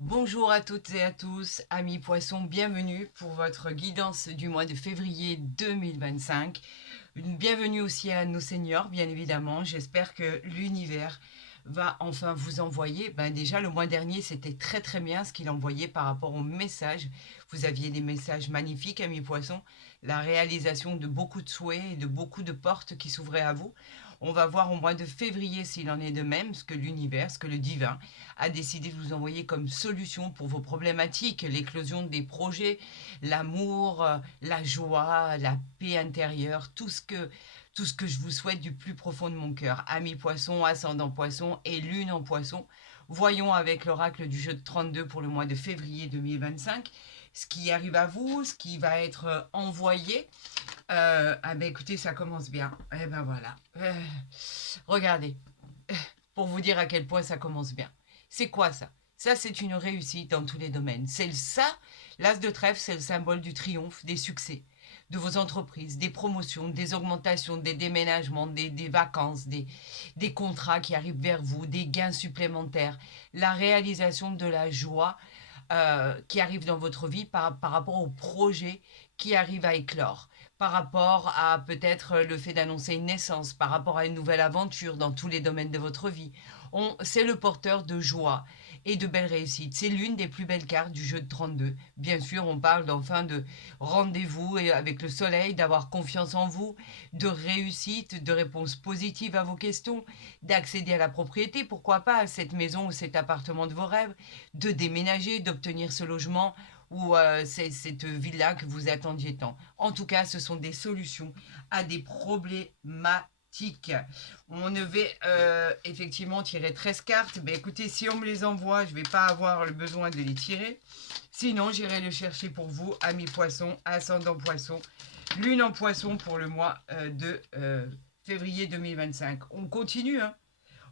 Bonjour à toutes et à tous, amis poissons, bienvenue pour votre guidance du mois de février 2025. Une bienvenue aussi à nos seniors, bien évidemment. J'espère que l'univers va enfin vous envoyer. Déjà, le mois dernier, c'était très très bien ce qu'il envoyait par rapport aux messages. Vous aviez des messages magnifiques, amis poissons. La réalisation de beaucoup de souhaits et de beaucoup de portes qui s'ouvraient à vous. On va voir au mois de février s'il en est de même, ce que l'univers, ce que le divin a décidé de vous envoyer comme solution pour vos problématiques, l'éclosion des projets, l'amour, la joie, la paix intérieure, tout ce que je vous souhaite du plus profond de mon cœur. Amis poisson, ascendant poisson et lune en poisson. Voyons avec l'oracle du jeu de 32 pour le mois de février 2025 ce qui arrive à vous, ce qui va être envoyé. Écoutez, ça commence bien. Eh ben voilà. Regardez, pour vous dire à quel point ça commence bien. C'est quoi ça? Ça, c'est une réussite dans tous les domaines. C'est ça, l'as de trèfle, c'est le symbole du triomphe, des succès de vos entreprises, des promotions, des augmentations, des déménagements, des vacances, des contrats qui arrivent vers vous, des gains supplémentaires, la réalisation de la joie qui arrive dans votre vie par rapport au projet qui arrive à éclore, par rapport à peut-être le fait d'annoncer une naissance, par rapport à une nouvelle aventure dans tous les domaines de votre vie. C'est le porteur de joie et de belles réussites. C'est l'une des plus belles cartes du jeu de 32. Bien sûr, on parle d'enfin de rendez-vous et avec le soleil, d'avoir confiance en vous, de réussite, de réponses positives à vos questions, d'accéder à la propriété, pourquoi pas à cette maison ou cet appartement de vos rêves, de déménager, d'obtenir ce logement ou cette villa que vous attendiez tant. En tout cas, ce sont des solutions à des problématiques. On devait effectivement tirer 13 cartes. Ben, écoutez, si on me les envoie, je ne vais pas avoir le besoin de les tirer. Sinon, j'irai le chercher pour vous, amis poissons, ascendant poisson, lune en poisson pour le mois de février 2025. On continue, hein.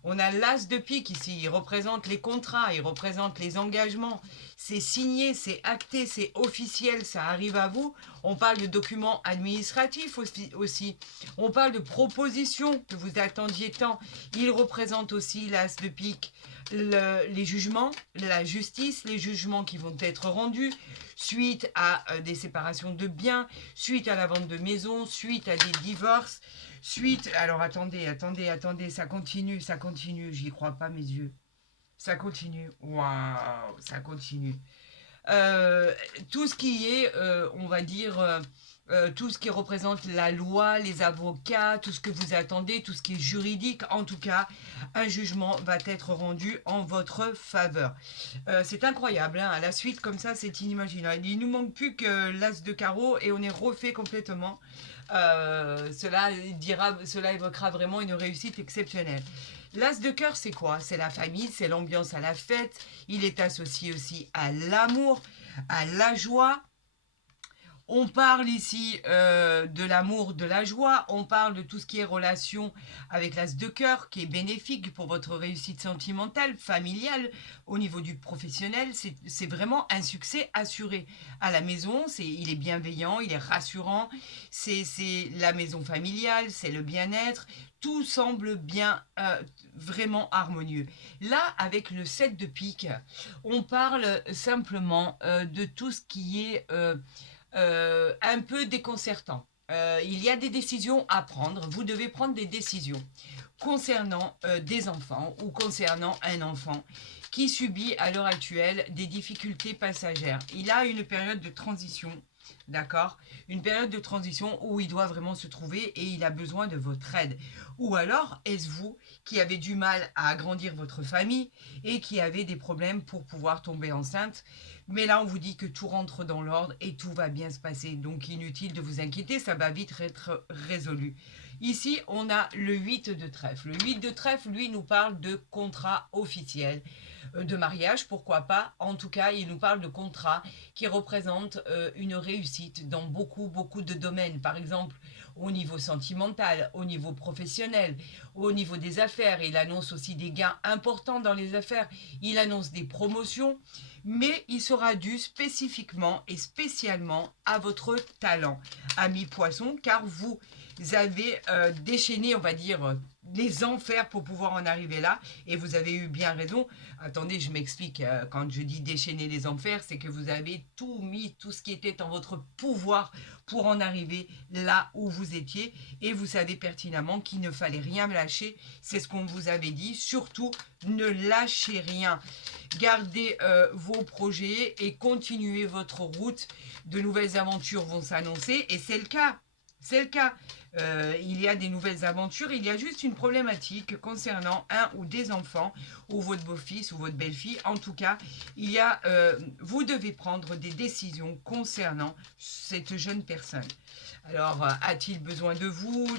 On a l'as de pique ici, il représente les contrats, il représente les engagements. C'est signé, c'est acté, c'est officiel, ça arrive à vous. On parle de documents administratifs aussi. On parle de propositions que vous attendiez tant. Il représente aussi l'as de pique, les jugements, la justice, les jugements qui vont être rendus suite à des séparations de biens, suite à la vente de maisons, suite à des divorces. Suite, alors attendez, ça continue, j'y crois pas mes yeux. Ça continue, waouh, ça continue. Euh, Tout ce qui est, on va dire, tout ce qui représente la loi, les avocats, tout ce que vous attendez, tout ce qui est juridique, en tout cas, un jugement va être rendu en votre faveur. C'est incroyable, hein, à la suite comme ça, c'est inimaginable. Il nous manque plus que l'as de carreau et on est refait complètement. Cela évoquera vraiment une réussite exceptionnelle. L'as de cœur, c'est quoi? C'est la famille, c'est l'ambiance à la fête. Il est associé aussi à l'amour, à la joie. On parle ici de l'amour, de la joie. On parle de tout ce qui est relation avec l'as de cœur, qui est bénéfique pour votre réussite sentimentale, familiale, au niveau du professionnel. C'est vraiment un succès assuré. À la maison, il est bienveillant, il est rassurant. C'est la maison familiale, c'est le bien-être. Tout semble bien, vraiment harmonieux. Là, avec le 7 de pique, on parle simplement de tout ce qui est un peu déconcertant. Il y a des décisions à prendre. Vous devez prendre des décisions concernant des enfants ou concernant un enfant qui subit à l'heure actuelle des difficultés passagères. Il a une période de transition, d'accord? Une période de transition où il doit vraiment se trouver et il a besoin de votre aide. Ou alors, est-ce vous qui avez du mal à agrandir votre famille et qui avez des problèmes pour pouvoir tomber enceinte? Mais là, on vous dit que tout rentre dans l'ordre et tout va bien se passer. Donc, inutile de vous inquiéter, ça va vite être résolu. Ici, on a le 8 de trèfle. Le 8 de trèfle, lui, nous parle de contrat officiel, de mariage, pourquoi pas. En tout cas, il nous parle de contrat qui représente une réussite dans beaucoup de domaines. Par exemple, au niveau sentimental, au niveau professionnel, au niveau des affaires. Il annonce aussi des gains importants dans les affaires. Il annonce des promotions, mais il sera dû spécifiquement et spécialement à votre talent, ami poisson, car vous avez déchaîné, on va dire, les enfers pour pouvoir en arriver là. Et vous avez eu bien raison. Attendez, je m'explique. Quand je dis déchaîner les enfers, c'est que vous avez tout mis, tout ce qui était en votre pouvoir pour en arriver là où vous étiez. Et vous savez pertinemment qu'il ne fallait rien lâcher. C'est ce qu'on vous avait dit. Surtout, ne lâchez rien. Gardez vos projets et continuez votre route. De nouvelles aventures vont s'annoncer. Et c'est le cas. C'est le cas. Il y a des nouvelles aventures. Il y a juste une problématique concernant un ou des enfants, ou votre beau-fils ou votre belle-fille. En tout cas, vous devez prendre des décisions concernant cette jeune personne. Alors, a-t-il besoin de vous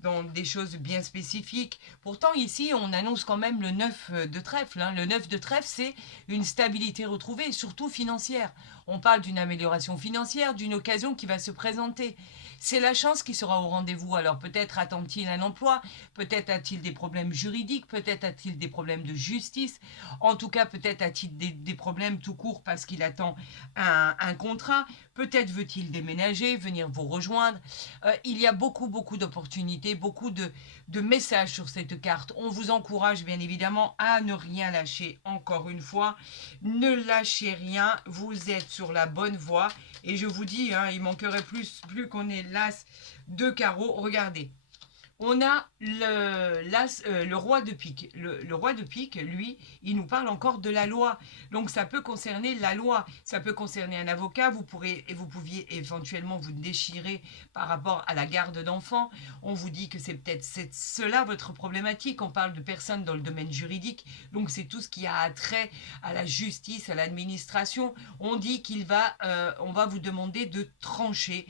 dans des choses bien spécifiques? Pourtant, ici, on annonce quand même le 9 de trèfle. Hein. Le 9 de trèfle, c'est une stabilité retrouvée, surtout financière. On parle d'une amélioration financière, d'une occasion qui va se présenter. C'est la chance qui sera au rendez-vous. Alors peut-être attend-il un emploi, peut-être a-t-il des problèmes juridiques, peut-être a-t-il des problèmes de justice. En tout cas, peut-être a-t-il des problèmes tout court parce qu'il attend un contrat. Peut-être veut-il déménager, venir vous rejoindre. Il y a beaucoup, beaucoup d'opportunités, beaucoup de messages sur cette carte. On vous encourage bien évidemment à ne rien lâcher. Encore une fois, ne lâchez rien. Vous êtes sur la bonne voie. Et je vous dis, hein, il manquerait plus qu'on ait l'as de carreau. Regardez. On a le roi de pique. Le roi de pique, lui, il nous parle encore de la loi. Donc ça peut concerner la loi, ça peut concerner un avocat. Vous pouviez éventuellement vous déchirer par rapport à la garde d'enfants. On vous dit que c'est cela votre problématique. On parle de personnes dans le domaine juridique. Donc c'est tout ce qui a trait à la justice, à l'administration. On dit on va vous demander de trancher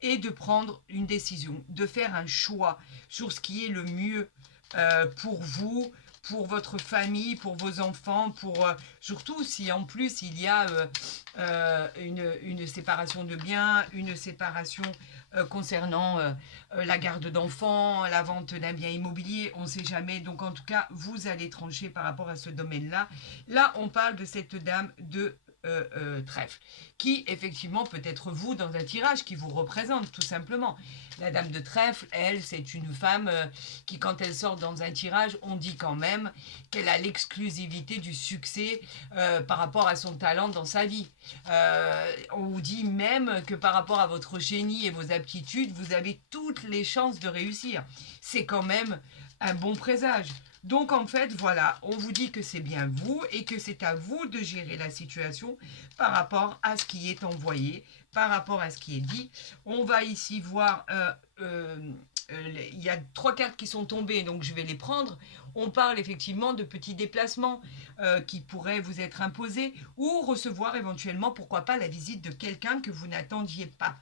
et de prendre une décision, de faire un choix sur ce qui est le mieux pour vous, pour votre famille, pour vos enfants, surtout si en plus il y a une séparation de biens, une séparation concernant la garde d'enfants, la vente d'un bien immobilier, on ne sait jamais. Donc en tout cas, vous allez trancher par rapport à ce domaine-là. Là, on parle de cette dame de trèfle, qui effectivement peut être vous dans un tirage qui vous représente tout simplement. La dame de trèfle, elle, c'est une femme qui, quand elle sort dans un tirage, on dit quand même qu'elle a l'exclusivité du succès par rapport à son talent dans sa vie. On vous dit même que par rapport à votre génie et vos aptitudes, vous avez toutes les chances de réussir. C'est quand même un bon présage. Donc en fait, voilà, on vous dit que c'est bien vous et que c'est à vous de gérer la situation par rapport à ce qui est envoyé, par rapport à ce qui est dit. On va ici voir, il y a 3 cartes qui sont tombées, donc je vais les prendre. On parle effectivement de petits déplacements qui pourraient vous être imposés ou recevoir éventuellement, pourquoi pas, la visite de quelqu'un que vous n'attendiez pas.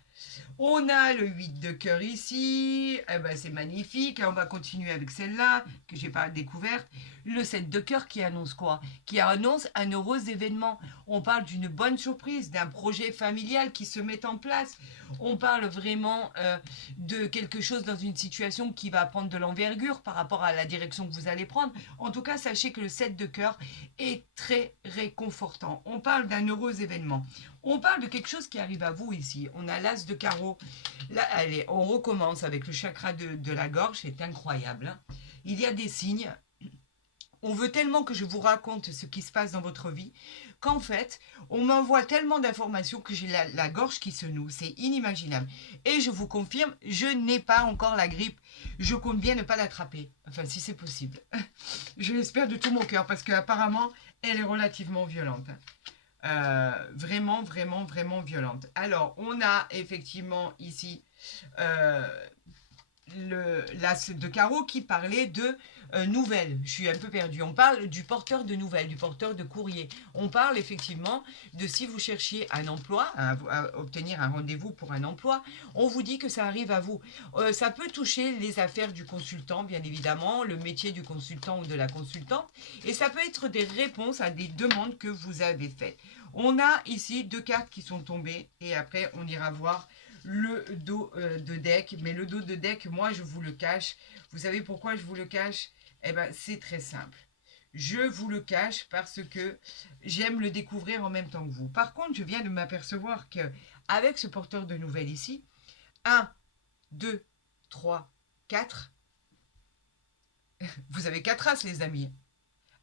On a le 8 de cœur ici, eh ben, c'est magnifique. On va continuer avec celle-là, que je n'ai pas découverte. Le 7 de cœur qui annonce quoi? Qui annonce un heureux événement. On parle d'une bonne surprise, d'un projet familial qui se met en place. On parle vraiment de quelque chose dans une situation qui va prendre de l'envergure par rapport à la direction que vous allez prendre. En tout cas, sachez que le 7 de cœur est très réconfortant. On parle d'un heureux événement. On parle de quelque chose qui arrive à vous ici. On a l'as de carreau. Là, allez, on recommence avec le chakra de la gorge. C'est incroyable. Hein. Il y a des signes. On veut tellement que je vous raconte ce qui se passe dans votre vie qu'en fait, on m'envoie tellement d'informations que j'ai la gorge qui se noue. C'est inimaginable. Et je vous confirme, je n'ai pas encore la grippe. Je compte bien ne pas l'attraper. Enfin, si c'est possible. Je l'espère de tout mon cœur parce qu'apparemment, elle est relativement violente. Vraiment, vraiment, vraiment violente. Alors, on a effectivement ici l'as de carreau qui parlait de nouvelles. Je suis un peu perdue. On parle du porteur de nouvelles, du porteur de courrier. On parle effectivement de si vous cherchiez un emploi, à obtenir un rendez-vous pour un emploi, on vous dit que ça arrive à vous. Ça peut toucher les affaires du consultant, bien évidemment, le métier du consultant ou de la consultante, et ça peut être des réponses à des demandes que vous avez faites. On a ici 2 cartes qui sont tombées, et après on ira voir le dos de deck. Mais le dos de deck, moi, je vous le cache. Vous savez pourquoi je vous le cache? Eh bien, c'est très simple. Je vous le cache parce que j'aime le découvrir en même temps que vous. Par contre, je viens de m'apercevoir qu'avec ce porteur de nouvelles ici, 1, 2, 3, 4, Vous avez 4 as, les amis.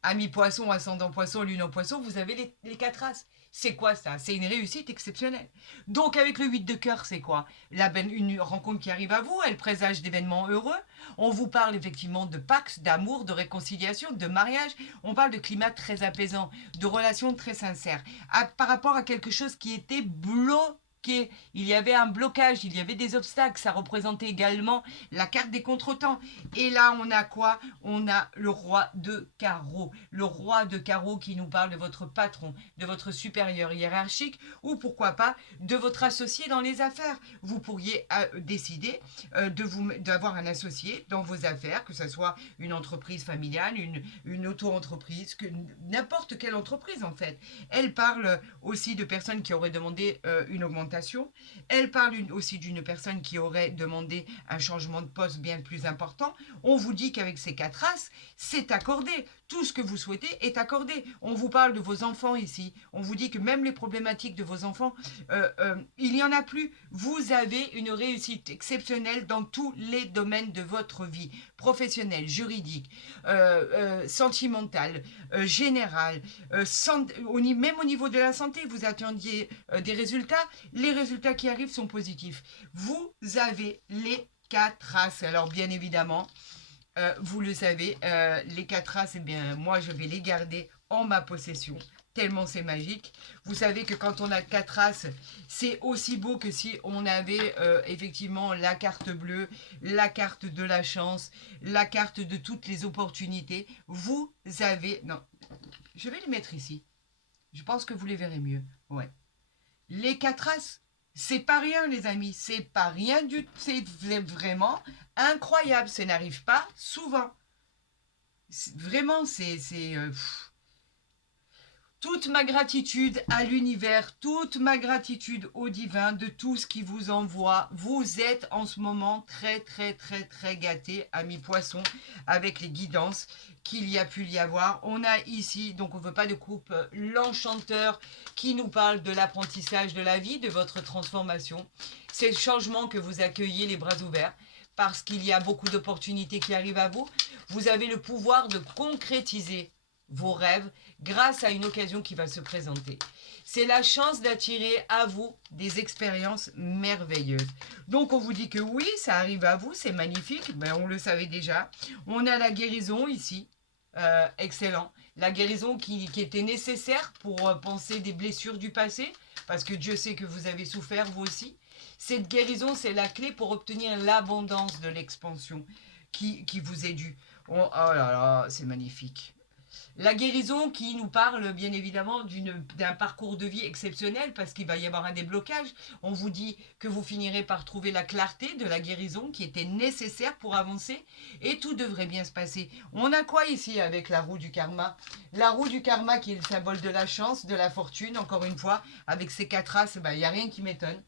Ami poisson, ascendant poisson, lune en poisson, vous avez les 4 as. C'est quoi ça? C'est une réussite exceptionnelle. Donc avec le 8 de cœur, c'est quoi? Une rencontre qui arrive à vous, elle présage d'événements heureux. On vous parle effectivement de pax, d'amour, de réconciliation, de mariage. On parle de climat très apaisant, de relations très sincères. Par rapport à quelque chose qui était bloqué. Il y avait un blocage, il y avait des obstacles. Ça représentait également la carte des contretemps. Et là, on a quoi? On a le roi de carreau. Le roi de carreau qui nous parle de votre patron, de votre supérieur hiérarchique ou pourquoi pas de votre associé dans les affaires. Vous pourriez décider d'avoir un associé dans vos affaires, que ce soit une entreprise familiale, une auto-entreprise, n'importe quelle entreprise en fait. Elle parle aussi de personnes qui auraient demandé une augmentation. Elle parle aussi d'une personne qui aurait demandé un changement de poste bien plus important. On vous dit qu'avec ces 4 as, c'est accordé. Tout ce que vous souhaitez est accordé. On vous parle de vos enfants ici. On vous dit que même les problématiques de vos enfants, il n'y en a plus. Vous avez une réussite exceptionnelle dans tous les domaines de votre vie, professionnelle, juridique, sentimentale, générale, même au niveau de la santé, vous attendiez des résultats. Les résultats qui arrivent sont positifs. Vous avez les 4 as. Alors bien évidemment, vous le savez, les 4 as, eh bien, moi je vais les garder en ma possession. Tellement c'est magique. Vous savez que quand on a 4 as, c'est aussi beau que si on avait effectivement la carte bleue, la carte de la chance, la carte de toutes les opportunités. Vous avez... Non, je vais les mettre ici. Je pense que vous les verrez mieux. Ouais. Les 4 as, c'est pas rien, les amis. C'est pas rien du tout. C'est vraiment incroyable. Ça n'arrive pas souvent. Vraiment, toute ma gratitude à l'univers, toute ma gratitude au divin de tout ce qui vous envoie. Vous êtes en ce moment très, très, très, très gâtés, amis poissons, avec les guidances qu'il y a pu y avoir. On a ici, donc on ne veut pas de coupe, l'enchanteur qui nous parle de l'apprentissage de la vie, de votre transformation. C'est le changement que vous accueillez les bras ouverts parce qu'il y a beaucoup d'opportunités qui arrivent à vous. Vous avez le pouvoir de concrétiser vos rêves grâce à une occasion qui va se présenter. C'est la chance d'attirer à vous des expériences merveilleuses. Donc on vous dit que oui, ça arrive à vous, c'est magnifique, ben, on le savait déjà. On a la guérison ici, excellent. La guérison qui était nécessaire pour penser des blessures du passé, parce que Dieu sait que vous avez souffert vous aussi. Cette guérison, c'est la clé pour obtenir l'abondance de l'expansion qui vous est due. Oh là là, c'est magnifique. La guérison qui nous parle bien évidemment d'un parcours de vie exceptionnel parce qu'il va y avoir un déblocage. On vous dit que vous finirez par trouver la clarté de la guérison qui était nécessaire pour avancer et tout devrait bien se passer. On a quoi ici avec la roue du karma? La roue du karma qui est le symbole de la chance, de la fortune, encore une fois, avec ces 4 as, il n'y a rien qui m'étonne.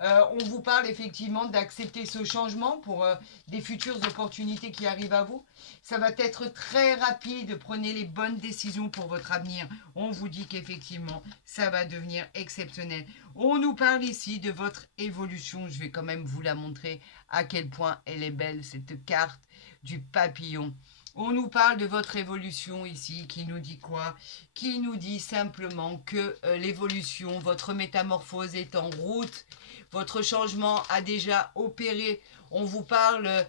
On vous parle effectivement d'accepter ce changement pour des futures opportunités qui arrivent à vous. Ça va être très rapide, prenez les bonnes décisions pour votre avenir. On vous dit qu'effectivement, ça va devenir exceptionnel. On nous parle ici de votre évolution. Je vais quand même vous la montrer à quel point elle est belle, cette carte du papillon. On nous parle de votre évolution ici, qui nous dit quoi? Qui nous dit simplement que l'évolution, votre métamorphose est en route, votre changement a déjà opéré. On vous parle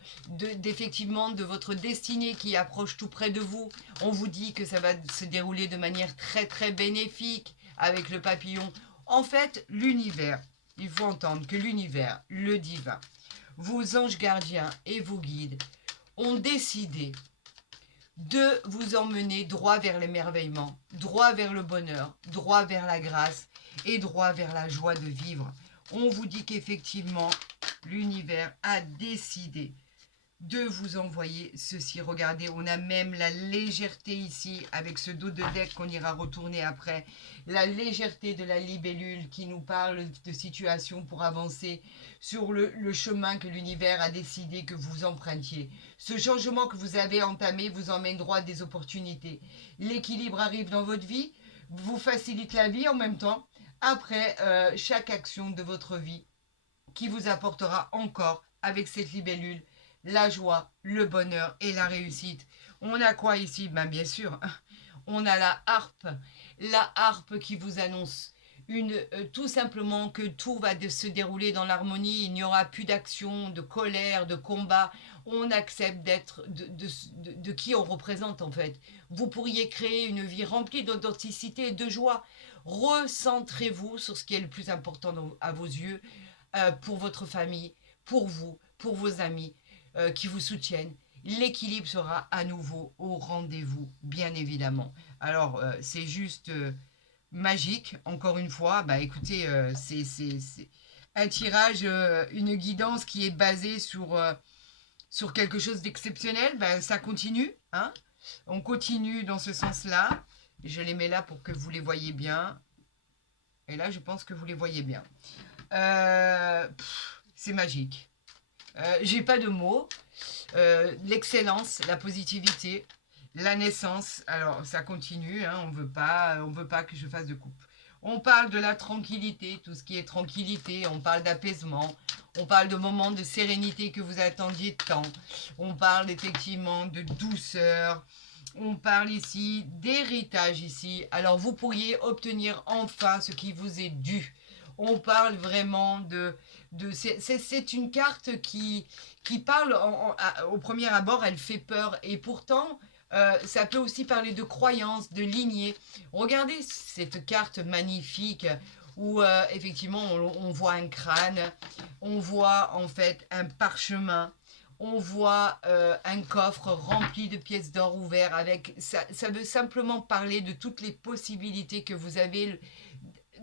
effectivement de votre destinée qui approche tout près de vous. On vous dit que ça va se dérouler de manière très très bénéfique avec le papillon. En fait, l'univers, il faut entendre que l'univers, le divin, vos anges gardiens et vos guides ont décidé de vous emmener droit vers l'émerveillement, droit vers le bonheur, droit vers la grâce et droit vers la joie de vivre. On vous dit qu'effectivement, l'univers a décidé de vous envoyer ceci. Regardez, on a même la légèreté ici avec ce dos de deck qu'on ira retourner après. La légèreté de la libellule qui nous parle de situation pour avancer sur le chemin que l'univers a décidé que vous empruntiez. Ce changement que vous avez entamé vous emmène droit des opportunités. L'équilibre arrive dans votre vie, vous facilite la vie en même temps. Après chaque action de votre vie qui vous apportera encore avec cette libellule la joie, le bonheur et la réussite. On a quoi ici? Ben, bien sûr, on a la harpe. La harpe qui vous annonce tout simplement que tout va se dérouler dans l'harmonie. Il n'y aura plus d'action, de colère, de combat. On accepte d'être de qui on représente en fait. Vous pourriez créer une vie remplie d'authenticité et de joie. Recentrez-vous sur ce qui est le plus important à vos yeux, pour votre famille, pour vous, pour vos amis qui vous soutiennent. L'équilibre sera à nouveau au rendez-vous, bien évidemment. Alors, c'est juste magique, encore une fois. Bah, écoutez, c'est un tirage, une guidance qui est basée sur quelque chose d'exceptionnel. Bah, ça continue, hein. On continue dans ce sens-là. Je les mets là pour que vous les voyez bien. Et là, je pense que vous les voyez bien. C'est magique. J'ai pas de mots. L'excellence, la positivité, la naissance. Alors ça continue, hein, on veut pas que je fasse de coupe. On parle de la tranquillité, tout ce qui est tranquillité. On parle d'apaisement. On parle de moments de sérénité que vous attendiez tant. On parle effectivement de douceur. On parle ici d'héritage ici. Alors vous pourriez obtenir enfin ce qui vous est dû. On parle vraiment c'est une carte qui parle au premier abord, elle fait peur. Et pourtant, ça peut aussi parler de croyances, de lignée. Regardez cette carte magnifique où effectivement on voit un crâne, on voit en fait un parchemin, on voit un coffre rempli de pièces d'or ouvertes avec ça veut simplement parler de toutes les possibilités que vous avez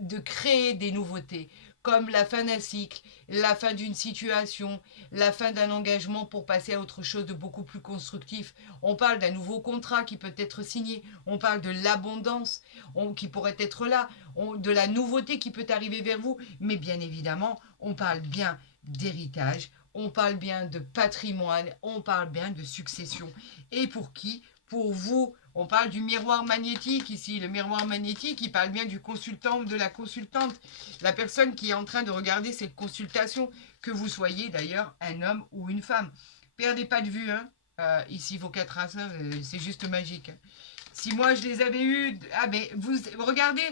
de créer des nouveautés, comme la fin d'un cycle, la fin d'une situation, la fin d'un engagement pour passer à autre chose de beaucoup plus constructif. On parle d'un nouveau contrat qui peut être signé, on parle de l'abondance qui pourrait être là, de la nouveauté qui peut arriver vers vous, mais bien évidemment, on parle bien d'héritage, on parle bien de patrimoine, on parle bien de succession. Et pour qui? Pour vous. On parle du miroir magnétique ici. Le miroir magnétique, il parle bien du consultant ou de la consultante. La personne qui est en train de regarder cette consultation, que vous soyez d'ailleurs un homme ou une femme. Perdez pas de vue, hein. Ici, vos quatre races, c'est juste magique. Si moi je les avais eus, ah mais vous regardez,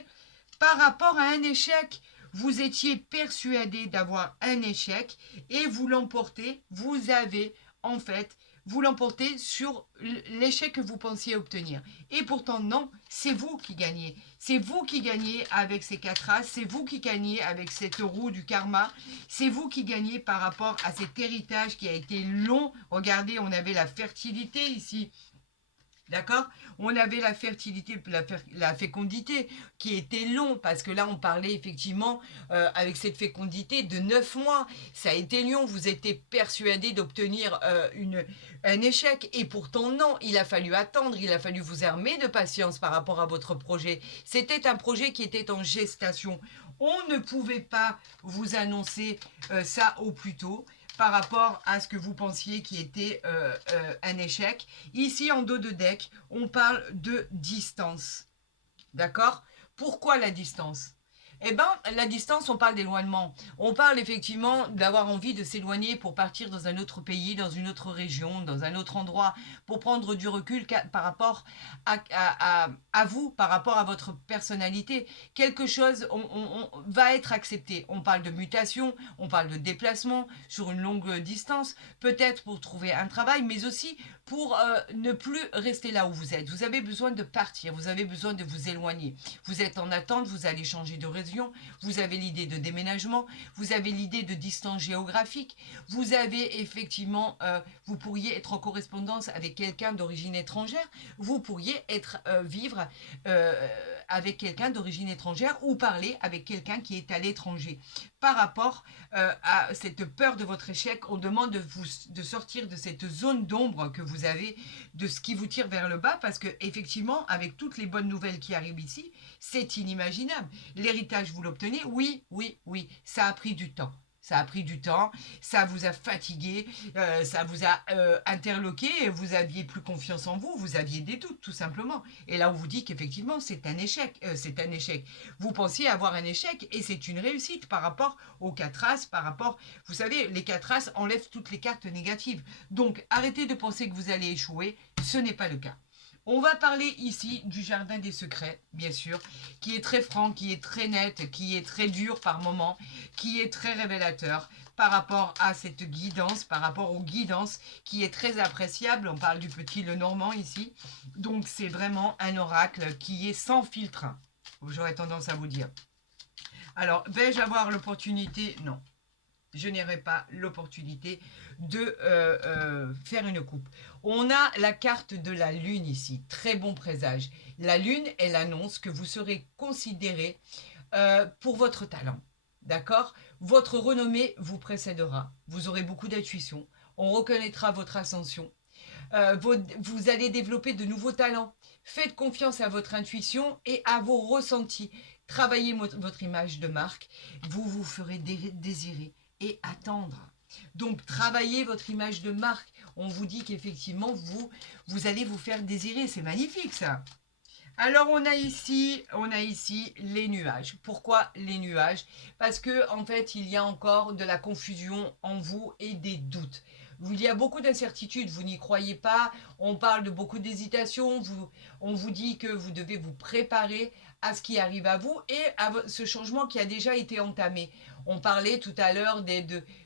par rapport à un échec, vous étiez persuadé d'avoir un échec et vous l'emportez, vous avez en fait, vous l'emportez sur l'échec que vous pensiez obtenir. Et pourtant non, c'est vous qui gagnez. C'est vous qui gagnez avec ces quatre as, c'est vous qui gagnez avec cette roue du karma, c'est vous qui gagnez par rapport à cet héritage qui a été long. Regardez, on avait la fertilité ici. D'accord? On avait la fertilité, la fécondité qui était long parce que là on parlait effectivement avec cette fécondité de 9 mois. Ça a été long, vous étiez persuadé d'obtenir un échec et pourtant non, il a fallu attendre, il a fallu vous armer de patience par rapport à votre projet. C'était un projet qui était en gestation. On ne pouvait pas vous annoncer ça au plus tôt par rapport à ce que vous pensiez qui était un échec. Ici, en dos de deck, on parle de distance. D'accord? Pourquoi la distance? Eh bien, la distance, on parle d'éloignement. On parle effectivement d'avoir envie de s'éloigner pour partir dans un autre pays, dans une autre région, dans un autre endroit, pour prendre du recul par rapport à vous, par rapport à votre personnalité. Quelque chose va être accepté. On parle de mutation, on parle de déplacement sur une longue distance, peut-être pour trouver un travail, mais aussi pour ne plus rester là où vous êtes. Vous avez besoin de partir, vous avez besoin de vous éloigner. Vous êtes en attente, vous allez changer de région, vous avez l'idée de déménagement, vous avez l'idée de distance géographique, vous avez effectivement, vous pourriez être en correspondance avec quelqu'un d'origine étrangère, vous pourriez vivre avec quelqu'un d'origine étrangère ou parler avec quelqu'un qui est à l'étranger. Par rapport à cette peur de votre échec, on demande de sortir de cette zone d'ombre que vous avez, de ce qui vous tire vers le bas, parce que effectivement, avec toutes les bonnes nouvelles qui arrivent ici, c'est inimaginable. L'héritage, vous l'obtenez? Oui, oui, oui. Ça a pris du temps. Ça a pris du temps, ça vous a fatigué, ça vous a interloqué, vous aviez plus confiance en vous, vous aviez des doutes tout simplement. Et là on vous dit qu'effectivement c'est un échec, c'est un échec. Vous pensiez avoir un échec et c'est une réussite par rapport aux 4 As, par rapport, vous savez, les 4 As enlèvent toutes les cartes négatives. Donc arrêtez de penser que vous allez échouer, ce n'est pas le cas. On va parler ici du jardin des secrets, bien sûr, qui est très franc, qui est très net, qui est très dur par moments, qui est très révélateur par rapport à cette guidance, par rapport aux guidances, qui est très appréciable. On parle du petit Lenormand ici. Donc c'est vraiment un oracle qui est sans filtre, j'aurais tendance à vous dire. Alors, vais-je avoir l'opportunité? Non. Je n'aurai pas l'opportunité de faire une coupe. On a la carte de la lune ici, très bon présage. La lune, elle annonce que vous serez considéré pour votre talent, d'accord? Votre renommée vous précédera, vous aurez beaucoup d'intuition, on reconnaîtra votre ascension, vous allez développer de nouveaux talents. Faites confiance à votre intuition et à vos ressentis. Travaillez votre image de marque, vous vous ferez désirer et attendre. Donc, travaillez votre image de marque. On vous dit qu'effectivement, vous allez vous faire désirer. C'est magnifique, ça. Alors, on a ici les nuages. Pourquoi les nuages? Parce que, en fait, il y a encore de la confusion en vous et des doutes. Il y a beaucoup d'incertitudes, vous n'y croyez pas. On parle de beaucoup d'hésitation. On vous dit que vous devez vous préparer à ce qui arrive à vous et à ce changement qui a déjà été entamé. On parlait tout à l'heure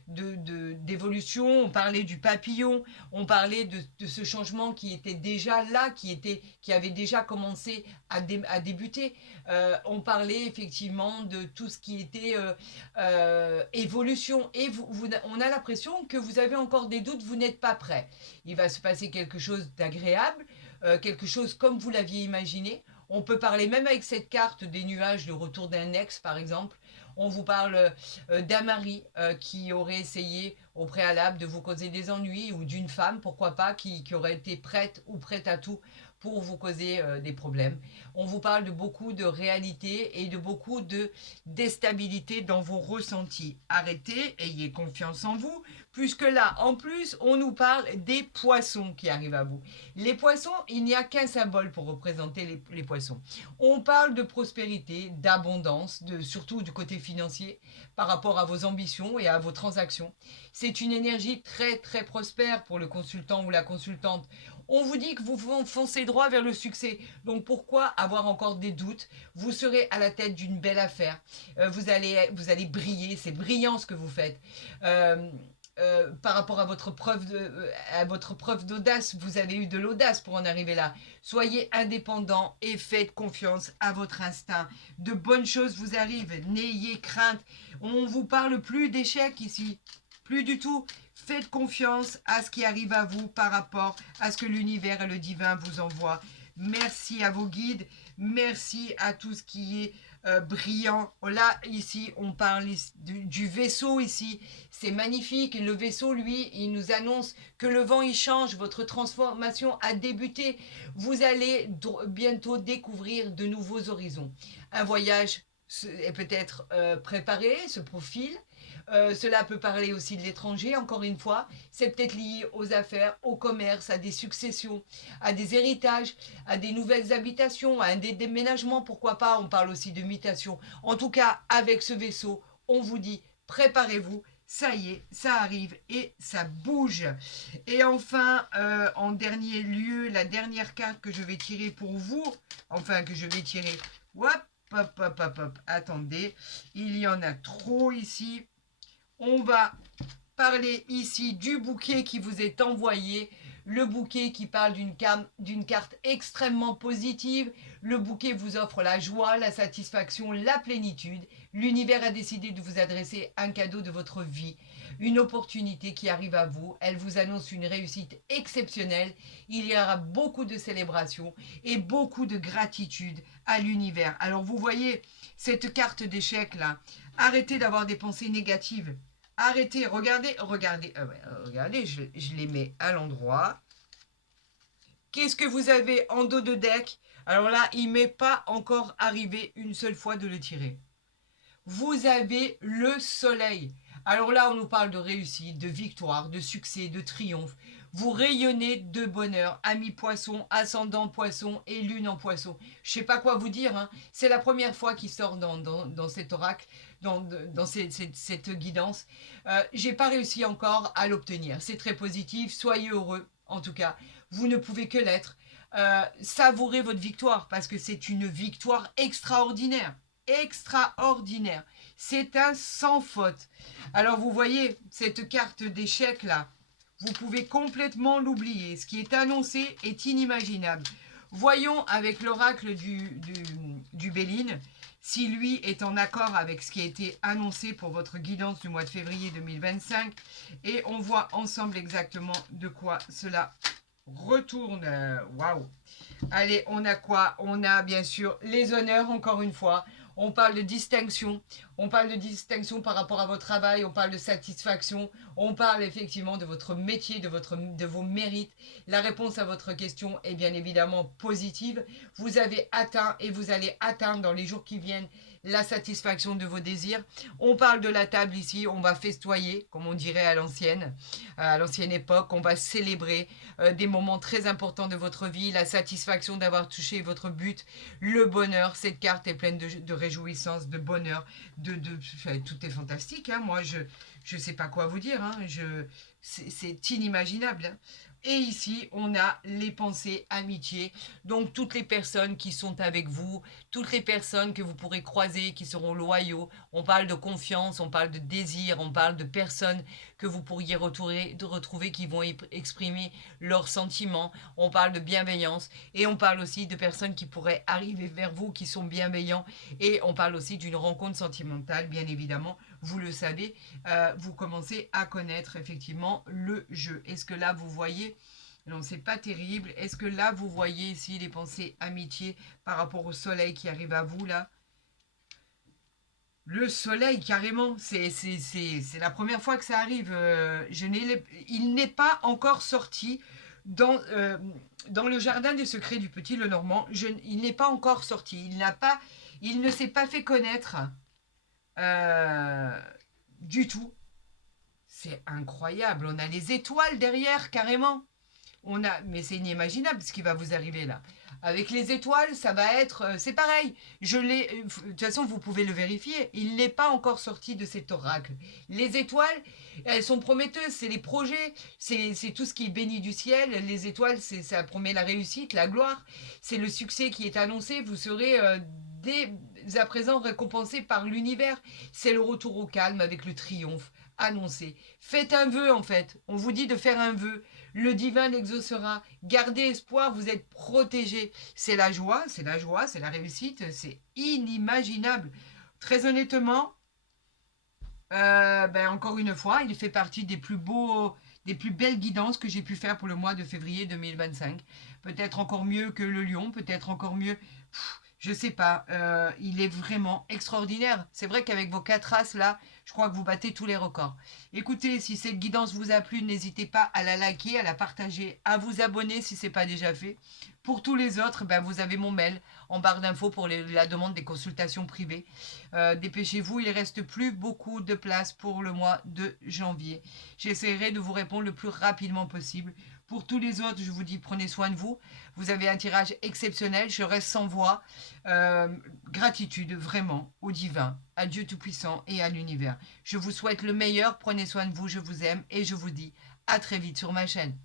d'évolution, on parlait du papillon, on parlait de ce changement qui était déjà là, qui avait déjà commencé à débuter. On parlait effectivement de tout ce qui était évolution. Et on a l'impression que vous avez encore des doutes, vous n'êtes pas prêt. Il va se passer quelque chose d'agréable, quelque chose comme vous l'aviez imaginé. On peut parler même avec cette carte des nuages, le retour d'un ex par exemple. On vous parle d'un mari qui aurait essayé au préalable de vous causer des ennuis ou d'une femme, pourquoi pas, qui aurait été prête ou prête à tout pour vous causer des problèmes. On vous parle de beaucoup de réalité et de beaucoup de déstabilité dans vos ressentis. Arrêtez, ayez confiance en vous, puisque là, en plus, on nous parle des poissons qui arrivent à vous. Les poissons, il n'y a qu'un symbole pour représenter les poissons. On parle de prospérité, d'abondance, surtout du côté financier, par rapport à vos ambitions et à vos transactions. C'est une énergie très très prospère pour le consultant ou la consultante. On vous dit que vous foncez droit vers le succès. Donc pourquoi avoir encore des doutes? Vous serez à la tête d'une belle affaire. Vous allez briller. C'est brillant ce que vous faites. Par rapport à votre preuve d'audace, vous avez eu de l'audace pour en arriver là. Soyez indépendant et faites confiance à votre instinct. De bonnes choses vous arrivent. N'ayez crainte. On ne vous parle plus d'échec ici. Plus du tout. Faites confiance à ce qui arrive à vous par rapport à ce que l'univers et le divin vous envoient. Merci à vos guides. Merci à tout ce qui est brillant. Là, ici, on parle du vaisseau ici. C'est magnifique. Le vaisseau, lui, il nous annonce que le vent, il change. Votre transformation a débuté. Vous allez bientôt découvrir de nouveaux horizons. Un voyage est peut-être préparé, se profile. Cela peut parler aussi de l'étranger, encore une fois. C'est peut-être lié aux affaires, au commerce, à des successions, à des héritages, à des nouvelles habitations, à des déménagements, pourquoi pas. On parle aussi de mutation. En tout cas, avec ce vaisseau, on vous dit, préparez-vous. Ça y est, ça arrive et ça bouge. Et enfin, en dernier lieu, la dernière carte que je vais tirer pour vous, enfin que je vais tirer, hop, hop, hop, hop, hop, attendez, il y en a trop ici. On va parler ici du bouquet qui vous est envoyé. Le bouquet qui parle d'une carte extrêmement positive. Le bouquet vous offre la joie, la satisfaction, la plénitude. L'univers a décidé de vous adresser un cadeau de votre vie. Une opportunité qui arrive à vous. Elle vous annonce une réussite exceptionnelle. Il y aura beaucoup de célébrations et beaucoup de gratitude à l'univers. Alors vous voyez cette carte d'échec là. Arrêtez d'avoir des pensées négatives. Arrêtez, regardez, je les mets à l'endroit. Qu'est-ce que vous avez en dos de deck? Alors là, il ne m'est pas encore arrivé une seule fois de le tirer. Vous avez le soleil. Alors là, on nous parle de réussite, de victoire, de succès, de triomphe. Vous rayonnez de bonheur, ami poisson, ascendant poisson et lune en poisson. Je sais pas quoi vous dire, hein. C'est la première fois qu'il sort dans cet oracle, dans cette guidance. J'ai pas réussi encore à l'obtenir. C'est très positif, soyez heureux, en tout cas. Vous ne pouvez que l'être. Savourez votre victoire, parce que c'est une victoire extraordinaire. Extraordinaire. C'est un sans faute. Alors vous voyez, cette carte d'échec là, vous pouvez complètement l'oublier. Ce qui est annoncé est inimaginable. Voyons avec l'oracle du Béline si lui est en accord avec ce qui a été annoncé pour votre guidance du mois de février 2025. Et on voit ensemble exactement de quoi cela retourne. Waouh! Allez, on a quoi? On a bien sûr les honneurs, encore une fois. On parle de distinction. On parle de distinction par rapport à votre travail. On parle de satisfaction. On parle effectivement de votre métier, de vos mérites. La réponse à votre question est bien évidemment positive. Vous avez atteint et vous allez atteindre dans les jours qui viennent la satisfaction de vos désirs. On parle de la table ici. On va festoyer, comme on dirait à l'ancienne époque. On va célébrer des moments très importants de votre vie, la satisfaction d'avoir touché votre but, le bonheur. Cette carte est pleine de réjouissance, de bonheur, tout est fantastique. Hein. Moi, je sais pas quoi vous dire. Hein. C'est inimaginable. Hein. Et ici, on a les pensées amitié. Donc, toutes les personnes qui sont avec vous, toutes les personnes que vous pourrez croiser, qui seront loyaux. On parle de confiance, on parle de désir, on parle de personnes que vous pourriez retrouver qui vont exprimer leurs sentiments. On parle de bienveillance et on parle aussi de personnes qui pourraient arriver vers vous, qui sont bienveillants. Et on parle aussi d'une rencontre sentimentale, bien évidemment. Vous le savez, vous commencez à connaître effectivement le jeu. Est-ce que là, vous voyez... Non, c'est pas terrible. Est-ce que là, vous voyez ici les pensées amitié par rapport au soleil qui arrive à vous, là? Le soleil, carrément, c'est la première fois que ça arrive. Il n'est pas encore sorti dans le jardin des secrets du petit Lenormand. Il n'est pas encore sorti. Il ne s'est pas fait connaître du tout. C'est incroyable. On a les étoiles derrière, carrément. Mais c'est inimaginable ce qui va vous arriver là. Avec les étoiles, ça va être, c'est pareil. De toute façon, vous pouvez le vérifier. Il n'est pas encore sorti de cet oracle. Les étoiles, elles sont prometteuses. C'est les projets, c'est tout ce qui est béni du ciel. Les étoiles, ça promet la réussite, la gloire. C'est le succès qui est annoncé. Vous serez dès à présent récompensé par l'univers. C'est le retour au calme avec le triomphe annoncé. Faites un vœu en fait. On vous dit de faire un vœu. Le divin l'exaucera. Gardez espoir, vous êtes protégés. C'est la joie, c'est la réussite, c'est inimaginable. Très honnêtement, encore une fois, il fait partie des plus belles guidances que j'ai pu faire pour le mois de février 2025. Peut-être encore mieux que le lion, peut-être encore mieux. Je sais pas, il est vraiment extraordinaire. C'est vrai qu'avec vos 4 races là, je crois que vous battez tous les records. Écoutez, si cette guidance vous a plu, n'hésitez pas à la liker, à la partager, à vous abonner si ce n'est pas déjà fait. Pour tous les autres, vous avez mon mail en barre d'infos pour la demande des consultations privées. Dépêchez-vous, il ne reste plus beaucoup de place pour le mois de janvier. J'essaierai de vous répondre le plus rapidement possible. Pour tous les autres, je vous dis prenez soin de vous. Vous avez un tirage exceptionnel, je reste sans voix. Gratitude vraiment au divin, à Dieu Tout-Puissant et à l'univers. Je vous souhaite le meilleur, prenez soin de vous, je vous aime et je vous dis à très vite sur ma chaîne.